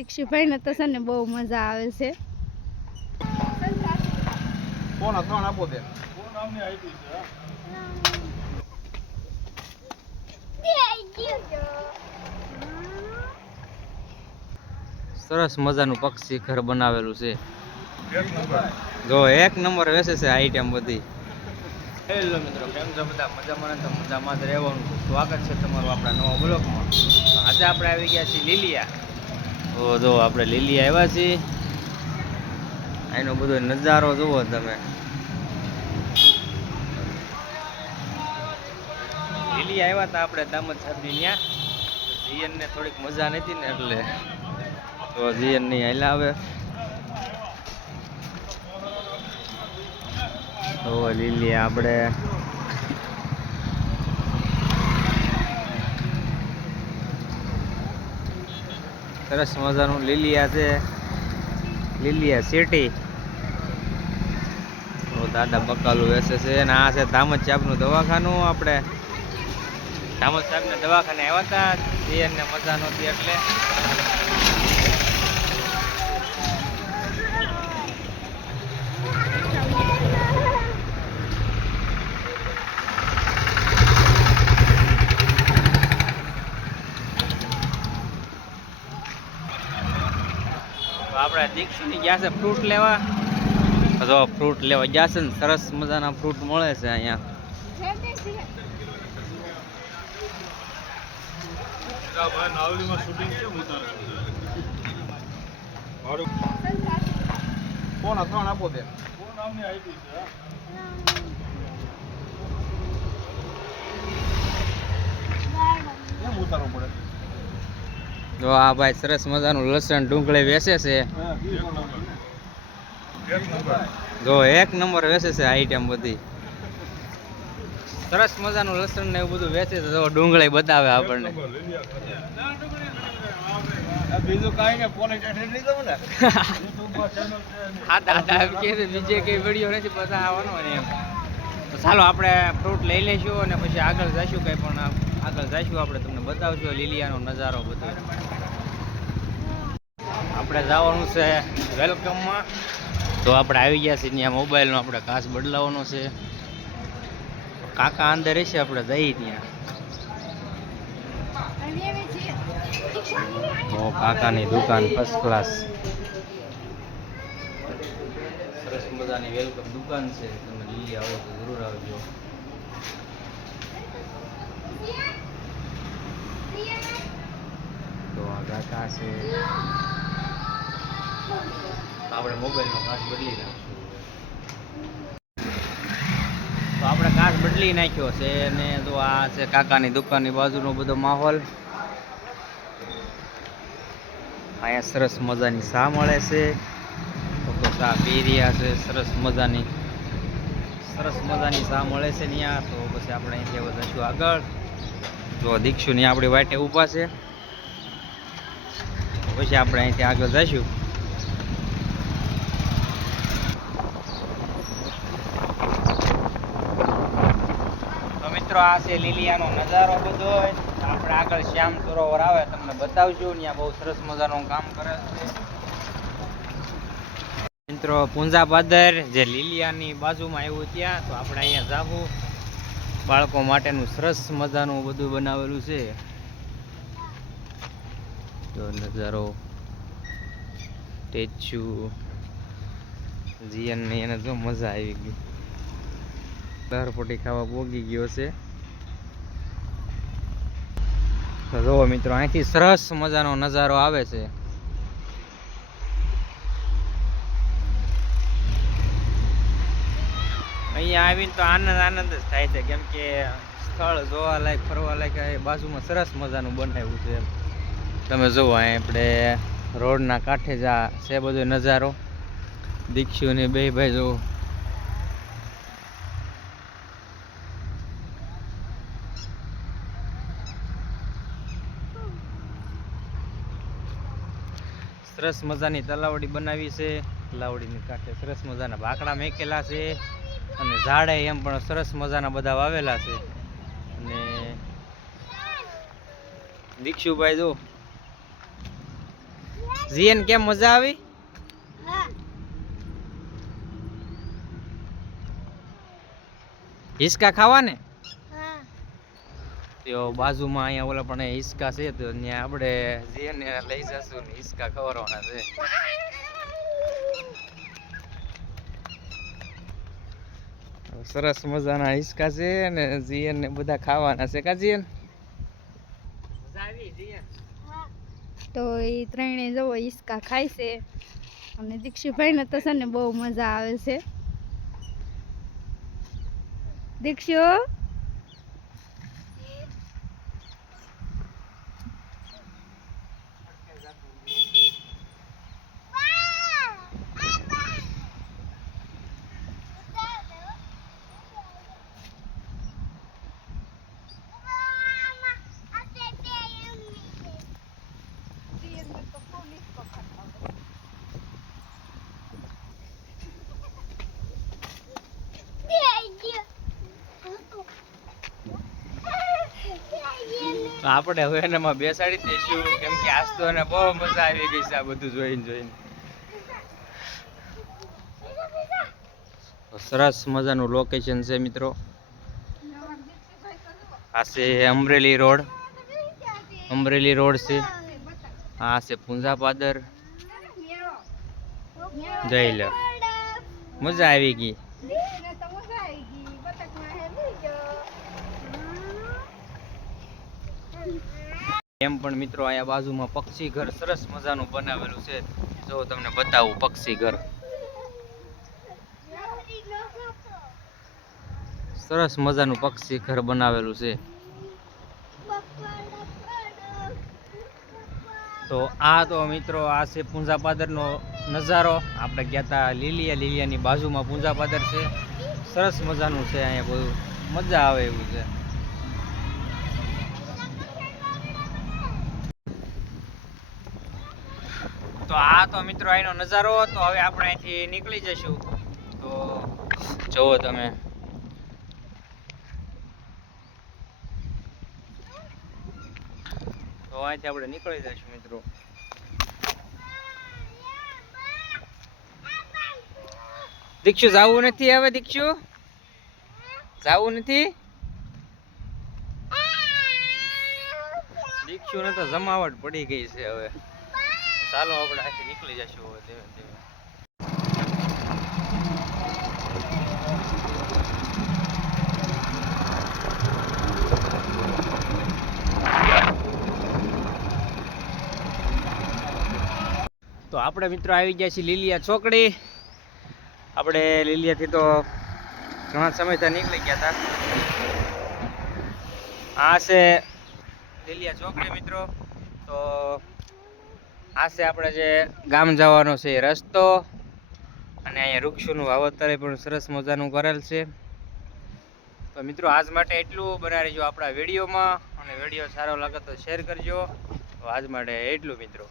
દીક્ષુભાઈ ને તો છે ને બહુ મજા આવે છે. કોણ ત્રણ આપો દે. સરસ મજાનું પક્ષી ઘર બનાવેલું છે. જો એક નંબર વેસે છે આઈટમ બધી. હેલો મિત્રો, કેમ છો બધા? મજામાં ને? મજામાં જ રહેવાનું. સ્વાગત છે તમારું આપણા નવા બ્લોગમાં. આજે આપણે આવી ગયા છીએ લીલિયા. તો જો આપણે લીલિયા આવ્યા છીએ. એનો બધો નજારો જુઓ તમે. લીલિયા આવ્યા હતા આપણે દામદ સાહેબની ત્યાં. જીએનને થોડીક મજા નથી ને એટલે તો જીએન ની હાલ્યા આવે. તો લીલિયા આપણે સરસ મજાનું લીલિયા છે. લીલિયા સિટી. તો દાદા બકાલું વેચે છે અને આ છે દામદ સાહેબનું દવાખાનું. આપણે દામદ સાહેબને દવાખાને આવ્યા હતા. જીએનને મજા નહોતી એટલે આપણે દીક્ષુની ગયા છે ફ્રૂટ લેવા. તો ફ્રૂટ લેવા ગયા છે ને સરસ મજાના ફ્રૂટ મળે છે અહીંયા. કોણ ત્રણ આપો દે. કેમ ઉતારવું પડે? જો આ ભાઈ સરસ મજાનું લસણ ડુંગળી વેચે છે. જો એક નંબર વેચે છે આઈટમ બધી. સરસ મજાનું લસણ ને એવું બધું વેચે છે. જો ડુંગળી બતાવે આપણને. બીજું કાંઈ ને પોલીસ સ્ટેશન નહીં જવું ને. હા દાદા કે બીજે કઈ વિડીયો નથી બતાવવાનો ને એમ. તો ચાલો આપણે ફ્રૂટ લઈ લઈશું અને પછી આગળ જઈશું. કંઈ પણ આગળ જઈશું આપણે તમને બતાવશું લીલિયાનો નજારો બધો. આપણે જવાનું છે વેલકમમાં. તો આપણે આવી ગયા છીએ ત્યાં. મોબાઈલનો આપણે કાચ બદલાવવાનો છે. કાકા અંદર રહેશે, આપણે જઈએ ત્યાં. તો કાકાની દુકાન ફર્સ્ટ ક્લાસ. સરસ મજાની વેલકમ દુકાન છે. તમે લીલી આવો તો જરૂર આવજો. તો આ કાકા છે. આપણે મોબાઈલનો કાચ બદલી નાખશું. તો આપણે કાચ બદલી નાખ્યો છે અને તો આ છે કાકાની દુકાનની બાજુનો બધો માહોલ. અહીંયા સરસ મજાની ચા મળે છે. તો ચા પી રહ્યા છે. સરસ મજાની ચા મળે છે ત્યાં. તો પછી આપણે અહીંથી વધીશું આગળ. તો દીક્ષુ ની આપણી વાટે ઊભા છે. પછી આપણે અહીંથી આગળ જઈશું. તો મિત્રો આ છે લીલિયાનો નજારો બધો. આપણે આગળ શ્યામ સરોવર આવે તમને બતાવશું. ત્યાં બહુ સરસ મજાનું કામ કરે છે મિત્રો. પૂંજા પાદર જે લીલિયાની બાજુમાં આવ્યું ત્યાં. તો આપણે અહીંયા જાવું. બાળકો માટેનું સરસ મજાનું બધું બનાવેલું છે. તો નજારો સ્ટેચ્યુ જીએન ને એને જો મજા આવી ગઈ. દારપોટી ખાવા પોગી ગયો છે. તો જુઓ મિત્રો, અહીંથી સરસ મજાનો નજારો આવે છે. અહીંયા આવીને તો આનંદ જ થાય છે. કેમ કે સ્થળ જોવા લાયક, ફરવા લાયક બાજુમાં સરસ મજાનું બનાવ્યું છે. તમે જુઓ અહીં આપણે રોડના કાંઠે જ આ છે બધો નજારો. દીક્ષુ ને બે ભાઈ જુઓ. સરસ મજાની તલાવડી બનાવી છે. તલાવડીની કાંઠે સરસ મજાના બાકડા મેકેલા છે અને ઝાડે એમ પણ સરસ મજાના બધા વાવેલા છે. અને દીક્ષુભાઈ જો જીએન કેમ મજા આવી? હિસકા ખાવા ને? તો બાજુમાં અહીંયા ઓલા પણ હિસકા છે તો ત્યાં આપણે જીએન લઈ જશું ને હિસકા ખવડાવવાના છે. સરસ મજાના હિસકા છે ને જીએન ને બધા ખાવાના છે. કા જીએન મજા આવી? જીએન તો એ ત્રણેય જવો હિસકા ખાય છે અને દીક્ષુભાઈ ને તો છે ને બહુ મજા આવે છે. દીક્ષુ તો આપણે હવે એનામાં બેસાડી દઈશું કેમ કે આજ તો એને બહુ મજા આવી ગઈ છે આ બધું જોઈને. સરસ મજાનું લોકેશન છે મિત્રો. આ છે અમરેલી રોડ છે. આ છે પૂંજાપાદર. જઈ લો, મજા આવી ગઈ. એમ પણ મિત્રો અહીંયા બાજુમાં પક્ષી ઘર સરસ મજાનું બનાવેલું છે. જો તમને બતાવું પક્ષી ઘર સરસ મજાનું પક્ષી ઘર બનાવેલું છે. તો આ તો મિત્રો આ છે પૂંજાપાદરનો નજારો. આપણે ગયા હતા લીલિયાની બાજુમાં પૂંજાપાદર છે. સરસ મજાનું છે અહીંયા, બધું મજા આવે એવું છે. તો આ તો મિત્રો અહીંનો નજારો. તો હવે આપણે અહીંથી નીકળી જશું. તો જુઓ તમે, તો અહીંથી આપણે નીકળી જશું મિત્રો. દીક્ષુ જાવું નથી હવે? દીક્ષુ જાવું નથી? દીક્ષુ ને તો જમાવટ પડી ગઈ છે હવે. ચાલો આપણે અહીંથી નીકળી જશું હવે ધીમે ધીમે. તો આપણે મિત્રો આવી ગયા છીએ લીલિયા ચોકડી. આપણે લીલિયાથી તો ઘણા સમયથી નીકળી ગયા હતા. આ છે લીલિયા ચોકડી મિત્રો. તો આ છે આપણે જે ગામ જવાનો છે રસ્તો. અને અહીંયા વૃક્ષોનું વાવેતર પણ સરસ મજાનું કરેલ છે. તો મિત્રો આજ માટે એટલું. બનાવી રહેજો આપણા વિડીયોમાં. અને વિડીયો સારો લાગે તો શેર કરજો. તો આજ માટે એટલું મિત્રો.